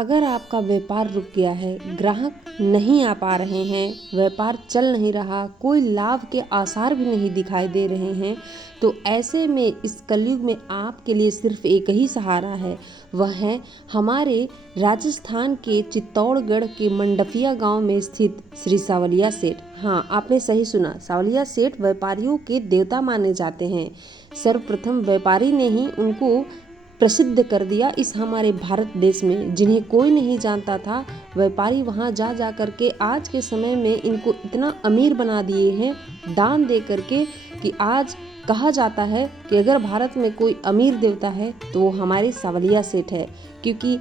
अगर आपका व्यापार रुक गया है, ग्राहक नहीं आ पा रहे हैं, व्यापार चल नहीं रहा, कोई लाभ के आसार भी नहीं दिखाई दे रहे हैं, तो ऐसे में इस कलयुग में आपके लिए सिर्फ एक ही सहारा है। वह है हमारे राजस्थान के चित्तौड़गढ़ के मंडफिया गांव में स्थित श्री सावलिया सेठ। हाँ, आपने सही सुना, सावलिया सेठ व्यापारियों के देवता माने जाते हैं। सर्वप्रथम व्यापारी ने ही उनको प्रसिद्ध कर दिया इस हमारे भारत देश में। जिन्हें कोई नहीं जानता था, व्यापारी वहाँ जा जा करके आज के समय में इनको इतना अमीर बना दिए हैं दान दे करके, कि आज कहा जाता है कि अगर भारत में कोई अमीर देवता है तो वो हमारे सावलिया सेठ है। क्योंकि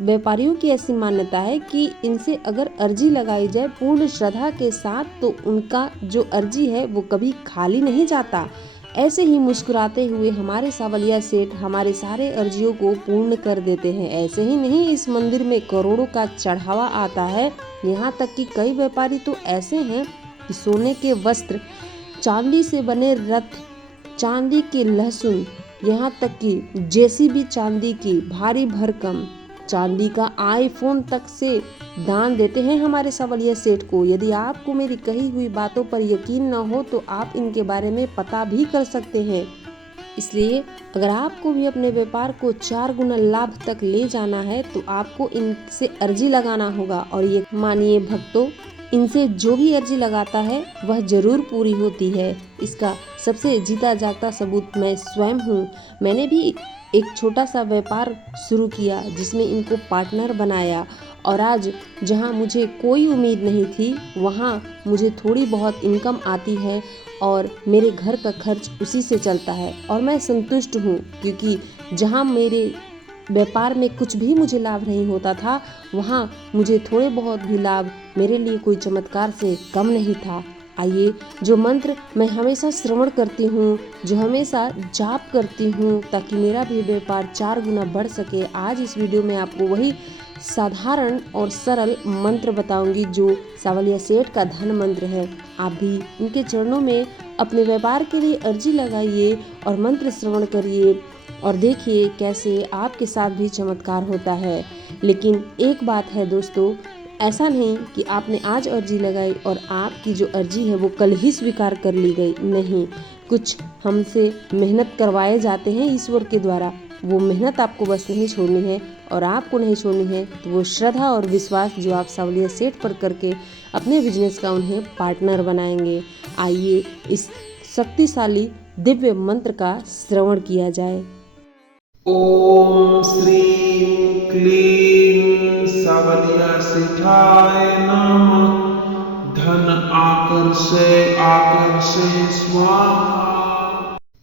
व्यापारियों की ऐसी मान्यता है कि इनसे अगर अर्जी लगाई जाए पूर्ण श्रद्धा के साथ, तो उनका जो अर्जी है वो कभी खाली नहीं जाता। ऐसे ही मुस्कुराते हुए हमारे सावलिया सेठ हमारे सारे अर्जियों को पूर्ण कर देते हैं। ऐसे ही नहीं, इस मंदिर में करोड़ों का चढ़ावा आता है। यहाँ तक कि कई व्यापारी तो ऐसे हैं कि सोने के वस्त्र, चांदी से बने रथ, चांदी के लहसुन, यहाँ तक कि जेसीबी चांदी की, भारी भरकम चांदी का आईफोन तक से दान देते हैं हमारे सावलिया सेठ को। यदि आपको मेरी कही हुई बातों पर यकीन न हो तो आप इनके बारे में पता भी कर सकते हैं। इसलिए अगर आपको भी अपने व्यापार को 4 गुना लाभ तक ले जाना है तो आपको इनसे अर्जी लगाना होगा। और ये मानिए भक्तों, इनसे जो भी अर्जी लगाता है वह जरूर पूरी होती है। इसका सबसे जीता जागता सबूत मैं स्वयं हूँ। मैंने भी एक छोटा सा व्यापार शुरू किया जिसमें इनको पार्टनर बनाया, और आज जहां मुझे कोई उम्मीद नहीं थी वहां मुझे थोड़ी बहुत इनकम आती है और मेरे घर का खर्च उसी से चलता है। और मैं संतुष्ट हूँ, क्योंकि जहां मेरे व्यापार में कुछ भी मुझे लाभ नहीं होता था, वहाँ मुझे थोड़े बहुत भी लाभ मेरे लिए कोई चमत्कार से कम नहीं था। आइए, जो मंत्र मैं हमेशा श्रवण करती हूँ, जो हमेशा जाप करती हूँ ताकि मेरा भी व्यापार 4 गुना बढ़ सके, आज इस वीडियो में आपको वही साधारण और सरल मंत्र बताऊंगी जो सावलिया सेठ का धन मंत्र है। आप भी इनके चरणों में अपने व्यापार के लिए अर्जी लगाइए और मंत्र श्रवण करिए और देखिए कैसे आपके साथ भी चमत्कार होता है। लेकिन एक बात है दोस्तों, ऐसा नहीं कि आपने आज अर्जी लगाई और आपकी जो अर्जी है वो कल ही स्वीकार कर ली गई। नहीं, कुछ हमसे मेहनत करवाए जाते हैं ईश्वर के द्वारा। वो मेहनत आपको बस नहीं छोड़नी है, और आपको नहीं छोड़नी है तो वो श्रद्धा और विश्वास जो आप सावलिया सेठ पर करके अपने बिजनेस का उन्हें पार्टनर बनाएंगे। आइए इस शक्तिशाली दिव्य मंत्र का श्रवण किया जाए। ओम श्रीं क्लीं सावलिया सेठाय नमः। धन आकर्षय आकर्षय स्वाहा।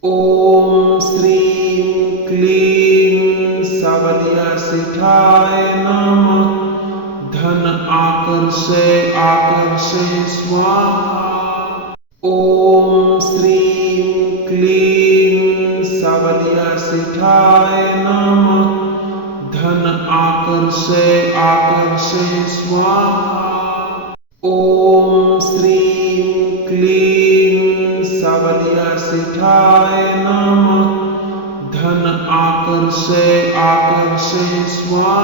ओम श्रीं क्लीं सावलिया सेठाय नमः। धन आकर्षय आकर्षय स्वाहा। ओम श्रीं क्लीं सावलिया सेठाय नमः। धन आकर्षय आकर्षय स्वाहा। ओम श्रीं क्लीं सावलिया सेठाय नमः। धन आकर्षय आकर्षय स्वाहा।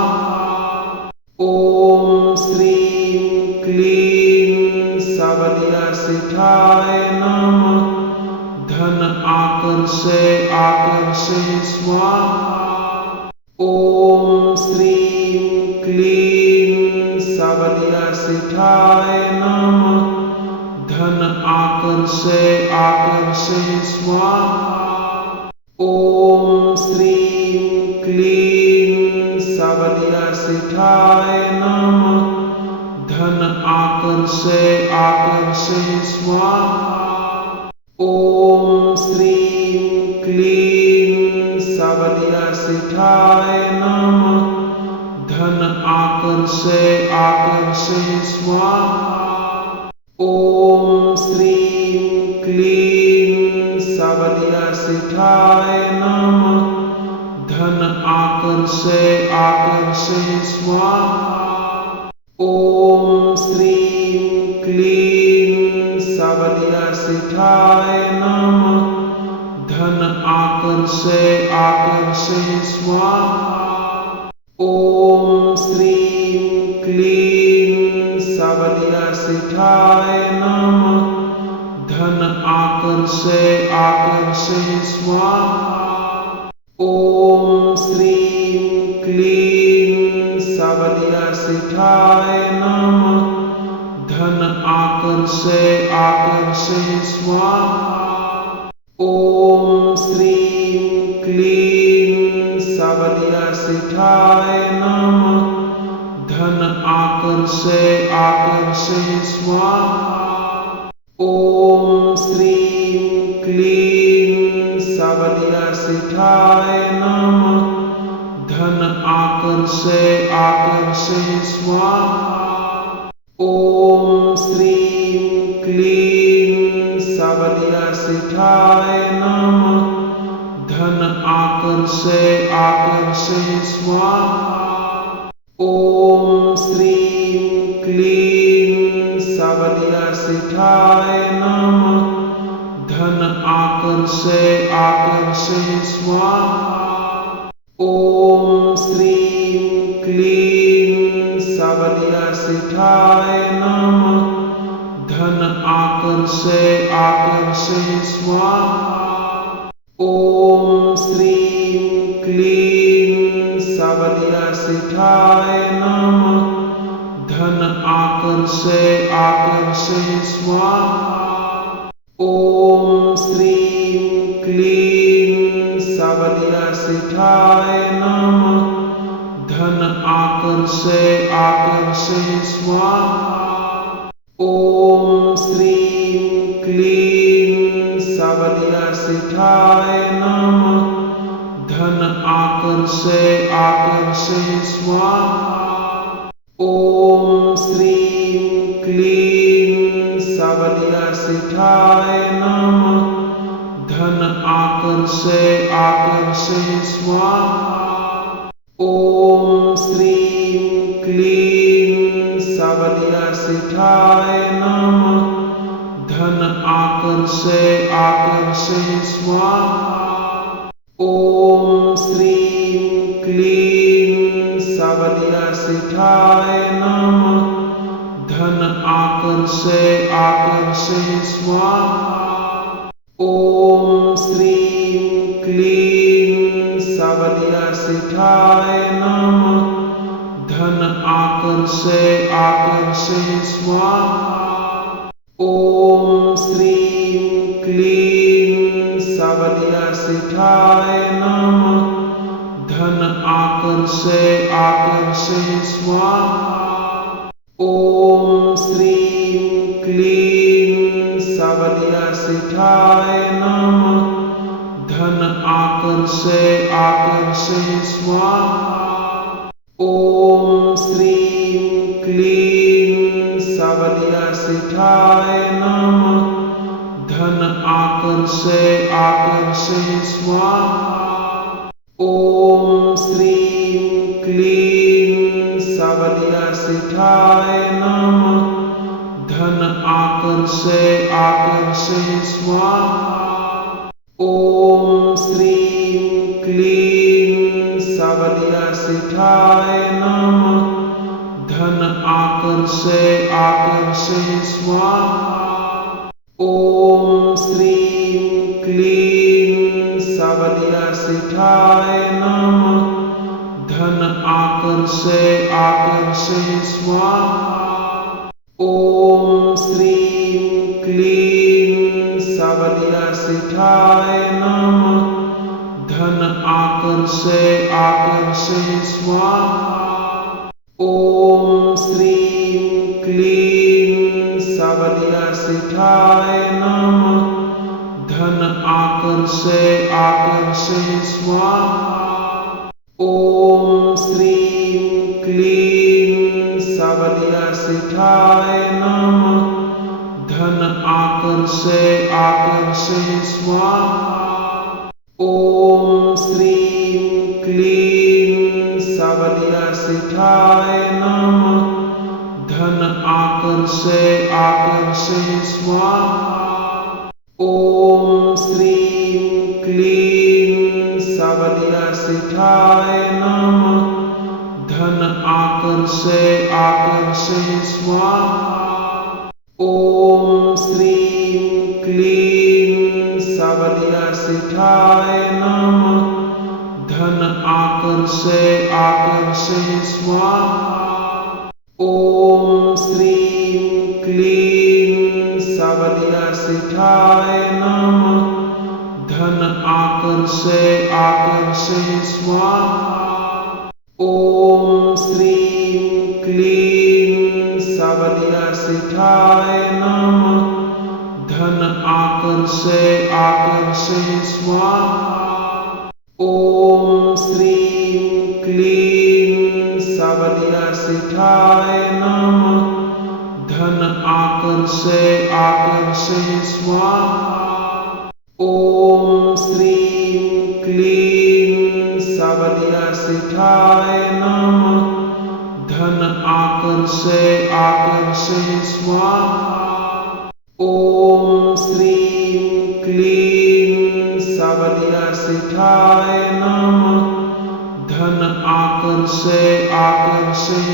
ओम श्रीं क्लीं सावलिया सेठाय नमः। धन आकर्षय आकर्षय स्वाहा। ओम श्रीं क्लीं सावलिया सेठाय नमः। धन आकर्षय आकर्षय स्वाहा। ओम श्रीं क्लीं सावलिया सेठाय नमः। धन आकर्षय आकर्षय स्वाहा। ओम श्रीं क्लीं सावलिया सेठाय नमः। धन आकर्षय आकर्षय स्वाहा। ओम श्रीं क्लीं सावलिया सेठाय नमः। धन आकर्षय आकर्षय स्वाहा। ओम श्रीं क्लीं सावलिया सेठाय नमः। धन आकर्षय आकर्षय स्वाहा। ओम श्री सिद्धाय नमः। धन आकर्षय आकर्षय स्वाहा। ओम श्रीं क्लीं सबलिया सिद्धाय नमः। धन आकर्षय आकर्षय स्वाहा। ओम श्रीं क्लीं सबलिया सिद्धाय नमः। धन आकर्षय आकर्षय स्वाहा। ओम श्रीं क्लीं सबलिया सिद्धाय नमः। धन आकर्षय आकर्षय स्वाहा। ओम श्रीं क्लीं सबलिया सिद्धाय नमः। धन आकर्षय आकर्षय स्वाहा। ओम श्रीं क्लीं सबलिया सिद्धाय नमः। धन आकर्षय आकर्षय स्वाहा। ओम श्रीं क्लीं सबलिया सिद्धाय नमः। धन आकर्षय आकर्षय स्वाहा। ओम श्रीं क्लीं सबलिया सिद्धाय नमः। धन आकर्षय आकर्षय स्वाहा। ओम श्रीं क्लीं सबलिया सिद्धाय नमः। धन आकर्षय आकर्षय स्वाहा। ओम श्रीं क्लीं सबलिया सिद्धाय नमः। धन आकर्षय आकर्षय स्वाहा। ओम श्रीं क्लीं सबलिया सिद्धाय नमः। धन आकर्षय आकर्षय स्वाहा। ओम श्रीं क्लीं सबलिया सिद्धाय नमः। धन आकर्षय आकर्षय स्वाहा। ओम श्रीं क्लीं सबलिया सिद्धाय नमः। धन आकर्षय आकर्षय स्वाहा। ओम श्रीं क्लीं सबलिया सिद्धाय नमः। धन आकर्षय आकर्षय स्वाहा। ओम श्रीं क्लीं सबलिया सिद्धाय नमः। धन आकर्षय आकर्षय स्वाहा। ओम श्रीं क्लीं सबलिया सिद्धाय नमः। धन आकर्षय आकर्षय स्वाहा। ओम श्रीं क्लीं सबलिया सिद्धाय नमः। धन आकर्षय आकर्षय स्वाहा। ओम श्रीं क्लीं सबलिया सिद्धाय नमः। धन आकर्षय आकर्षय स्वाहा। ओम श्रीं क्लीं सबलिया सिद्धाय नमः। धन आकर्षय आकर्षय स्वाहा। ओम श्रीं क्लीं सबलिया सिद्धाय नमः। धन आकर्षय आकर्षय स्वाहा। ओम श्रीं क्लीं सबलिया सिद्धाय नमः। धन आकर्षय आकर्षय स्वाहा। ओम श्रीं क्लीं सबलिया सिद्धाय नमः। धन आकर्षय आकर्षय स्वाहा। ओम श्रीं क्लीं सबलिया सिद्धाय नमः। धन आकर्षय आकर्षय स्वाहा। ओम श्रीं क्लीं सबलिया सिद्धाय नमः। धन आकर्षय आकर्षय स्वाहा। ओम श्रीं क्लीं सबलिया सिद्धाय नमः। धन आकर्षय आकर्षय स्वाहा। ॐ श्रीं क्लीं सबलियासिठाय नमः। धन आकर्षे स्वाहा। ॐ श्रीं क्लीं सबलियासिठाय नमः। धन आकर्षे स्वाहा। ॐ श्रीं क्लीं सबलियासिठाय नमः। धन आकर्षे स्वाहा। ॐ श्रीं क्लीं सबलियासिठाय नमः। धन आकर्षे स्वाहा। ॐ श्रीं क्लीं सबलियासिठाय नमः। धन आकर्षे स्वाहा। ॐ श्रीं क्लीं सबलियासिठाय नमः। धन आकर्षे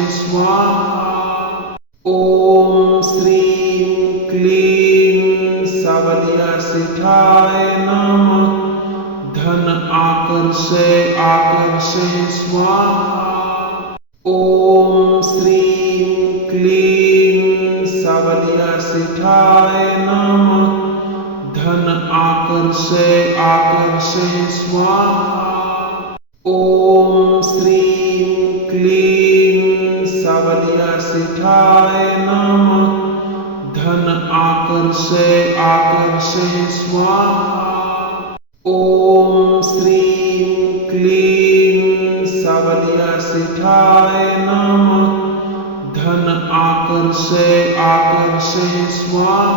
स्वाहा। ॐ श्रीं क्लीं सबलियासिठाय नमः। धन आकर्षे स्वाहा। ॐ श्रीं क्लीं सबलियासिठाय नमः। धन आकर्षे स्वाहा। ॐ श्रीं क्लीं सबलियासिठाय नमः। धन आकर्षे स्वाहा। ॐ श्रीं क्लीं सबलियासिठाय नमः। धन आकर्षे स्वाहा।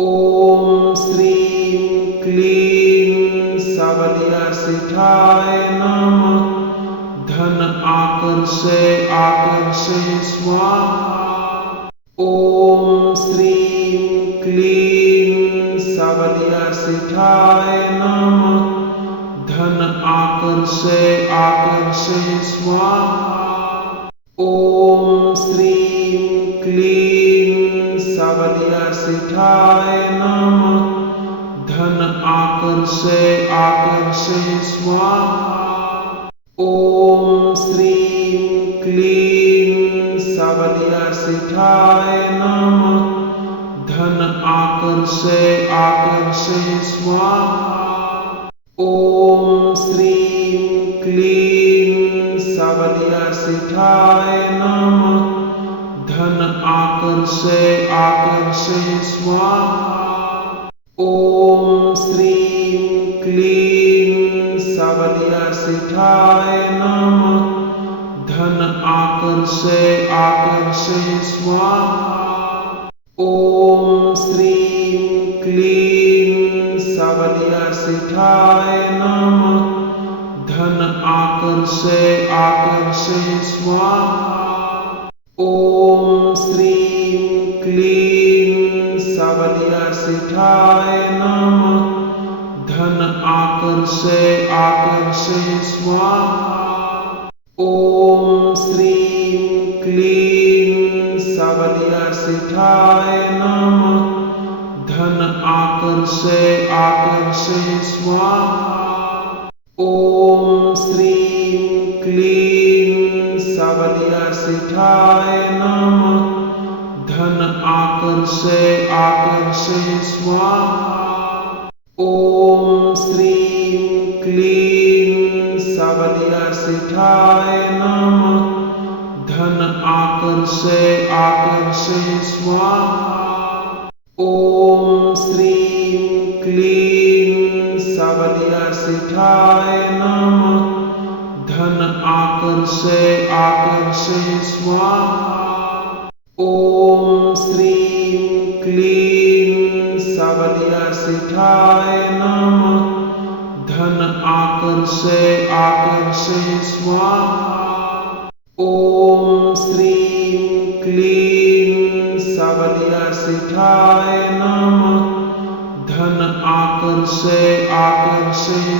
ॐ श्रीं क्लीं सबलियासिठाय नमः। धन आकर्षे स्वाहा। ॐ श्रीं क्लीं सबलियासिठाय नमः। धन आकर्षे स्वाहा। ॐ श्रीं क्लीं सबलियासिठाय नमः। धन आकर्षे स्वाहा। ॐ श्रीं क्लीं सबलियासिठाय नमः। धन आकर्षे स्वाहा। ॐ श्रीं क्लीं सबलियासिठाय नमः। धन आकर्षे स्वाहा। ॐ श्रीं क्लीं सबलियासिठाय नमः। धन आकर्षे स्वाहा। ॐ श्रीं क्लीं सबलियासिठाय नमः। धन आकर्षे स्वाहा। ॐ श्रीं क्लीं सबलियासिठाय नमः। धन आकर्षे स्वाहा। ॐ श्रीं क्लीं सबलियासिठाय नमः। धन आकर्षे स्वाहा। ॐ श्रीं क्लीं सबलियासिठाय नमः। धन आकर्षे स्वाहा। ॐ श्रीं क्लीं सबलियासिठाय नमः। धन आकर्षे स्वाहा। ॐ श्रीं क्लीं सबलियासिठाय नमः। धन आकर्षे स्वाहा। ॐ श्रीं क्लीं सबलियासिठाय नमः। धन आकर्षे स्वाहा। ॐ श्रीं क्लीं सबलियासिठाय नमः। धन आकर्षे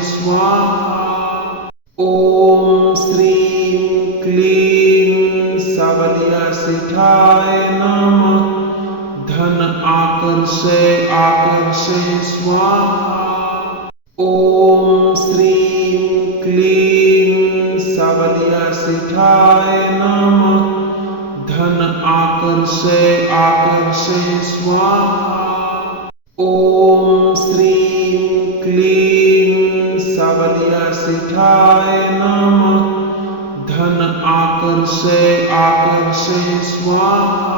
स्वाहा। ॐ श्रीं क्लीं सबलियासिठाय नमः। धन आकर्षय आकर्षय स्वाहा। ओम श्रीं क्लीं सबलियासिठाय नमः। धन आकर्षय आकर्षय स्वाहा। ओम श्रीं क्लीं सबलियासिठाय नमः। धन आकर्षय आकर्षय स्वाहा।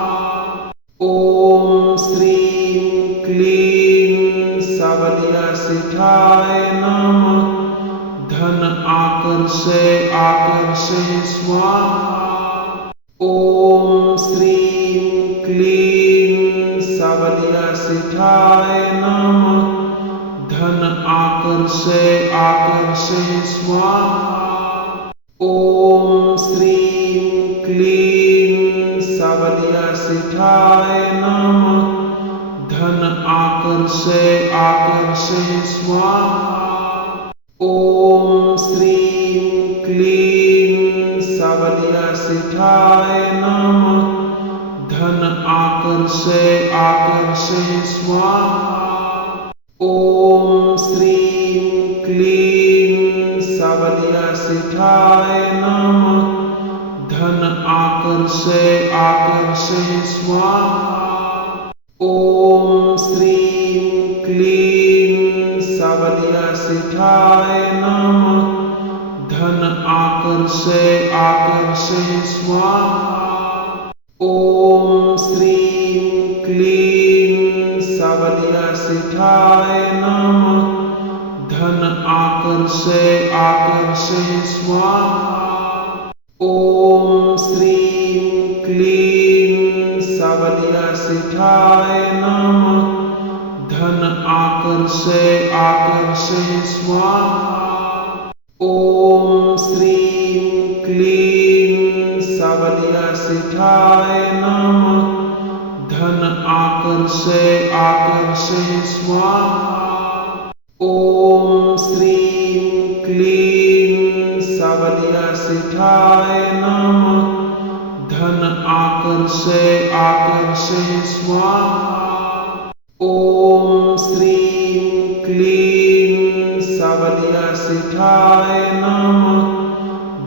ओम श्रीं क्लीं सबलियासिठाय नमः। धन आकर्षय आकर्षय स्वाहा। ओम श्रीं क्लीं सबलियासिठाय नमः। धन आकर्षय आकर्षय स्वाहा। ओम श्रीं क्लीं सबलियासिठाय नमः। धन आकर्षय आकर्षय स्वाहा। ओम श्रीं क्लीं सबलियासिठाय नमः। धन आकर्षय आकर्षय स्वाहा। ओम श्रीं क्लीं सबलियासिठाय नमः। धन आकर्षय आकर्षय स्वाहा। ओम श्रीं क्लीं सबलियासिठाय नमः। धन आकर्षय आकर्षय स्वाहा। ओम श्रीं क्लीं सबलियासिठाय नमः। धन आकर्षय आकर्षय स्वाहा। ओम श्रीं क्लीं सबलियासिठाय नमः। धन आकर्षय आकर्षय स्वाहा। ओम श्रीं क्लीं सबलियासिठाय नमः। धन आकर्षय आकर्षय स्वाहा। ओम श्रीं क्लीं सबलियासिठाय नमः। धन आकर्षय आकर्षय स्वाहा। ओम श्रीं क्लीं सबलियासिठाय नमः।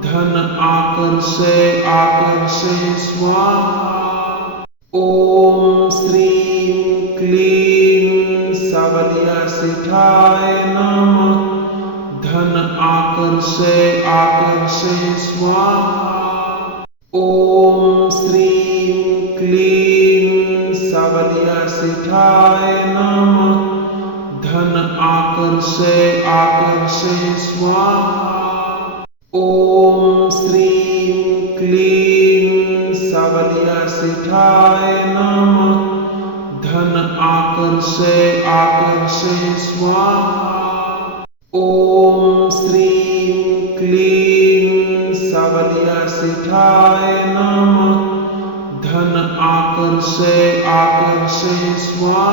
धन आकर्षय आकर्षय स्वाहा। ओम श्रीं क्लीं सबलियासिठाय नमः। धन आकर्षय आकर्षय स्वाहा। ओम श्रीं क्लीं सबलियासिठाय नमः। धन आकर्षय आकर्षय स्वाहा। ओम श्रीं क्लीं सबलियासिठाय नमः। धन आकर्षय आकर्षय स्वाहा। ओम श्रीं क्लीं सबलियासिठाय नमः। धन आकर्षय आकर्षय स्वाहा।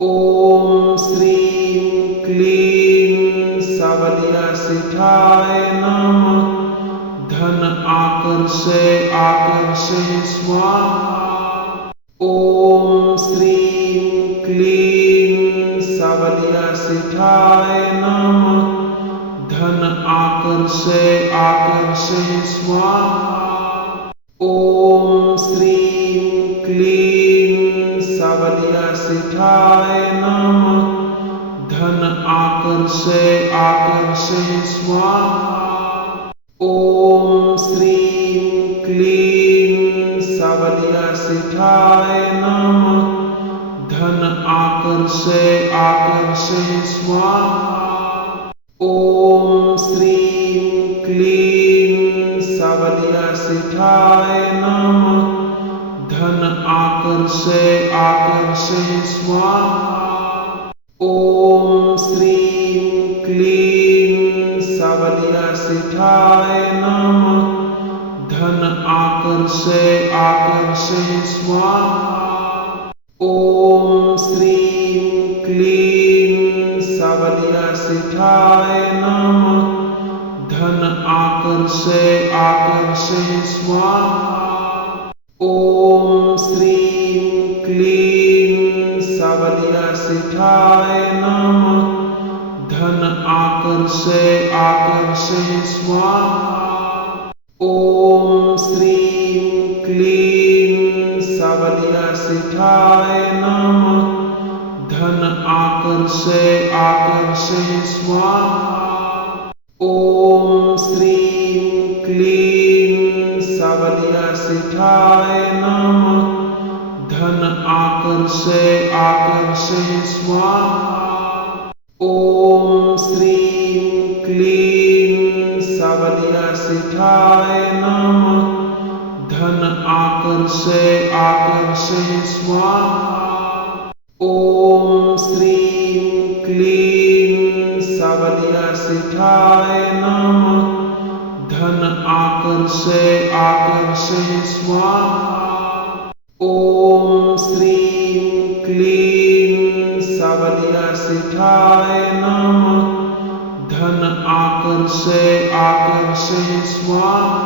ओम श्रीं क्लीं सबलियासिठाय नमः। धन आकर्षय आकर्षय स्वाहा। ओम श्रीं क्लीं सबलियासिठाय नमः। धन आकर्षय आकर्षय स्वाहा। ओम श्रीं क्लीं सबलियासिठाय नमः। धन आकर्षय आकर्षय स्वाहा। ओम श्रीं क्लीं सबलियासिठाय नमः। धन आकर्षय आकर्षय स्वाहा। ओम श्रीं क्लीं सबलियासिठाय नमः। धन आकर्षय आकर्षय स्वाहा। ओम श्रीं क्लीं सबलियासिठाय नमः। धन आकर्षय आकर्षय स्वाहा। ओम श्रीं क्लीं सबलियासिठाय नमः। धन आकर्षय आकर्षय स्वाहा। ओम श्रीं क्लीं सिठाय नमः। धन आकर्षय आकर्षय स्वाहा। ओम श्रीं क्लीं सबलिया सिठाय नमः। धन आकर्षय आकर्षय स्वाहा। ओम श्रीं क्लीं सबलिया सिठाय नमः। धन आकर्षय आकर्षय स्वाहा। ओम श्रीं क्लीं सबलिया सिठाय नमः। धन आकर्षय आकर्षय स्वाहा। ओम श्रीं क्लीं सबलिया सिठाय नमः। धन आकर्षय आकर्षय स्वाहा। ओम श्रीं क्लीं सबलिया सिठाय नमः। धन आकर्षय आकर्षय स्वाहा।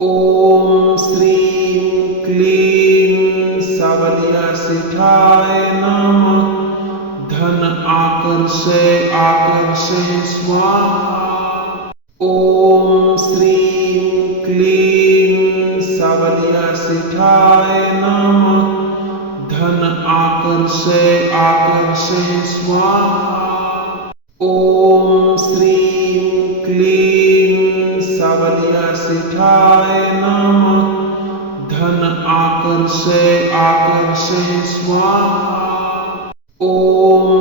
ओम श्रीं क्लीं सबलिया सिठाय नमः। धन आकर्षय आकर्षय स्वाहा। ओम श्रीं क्लीं सबलिया सिठाय नमः। धन आकर्षय आकर्षय स्वाहा। ओम श्रीं क्लीं सबलिया सिठाय नमः। धन आकर्षय आकर्षय स्वाहा। ओम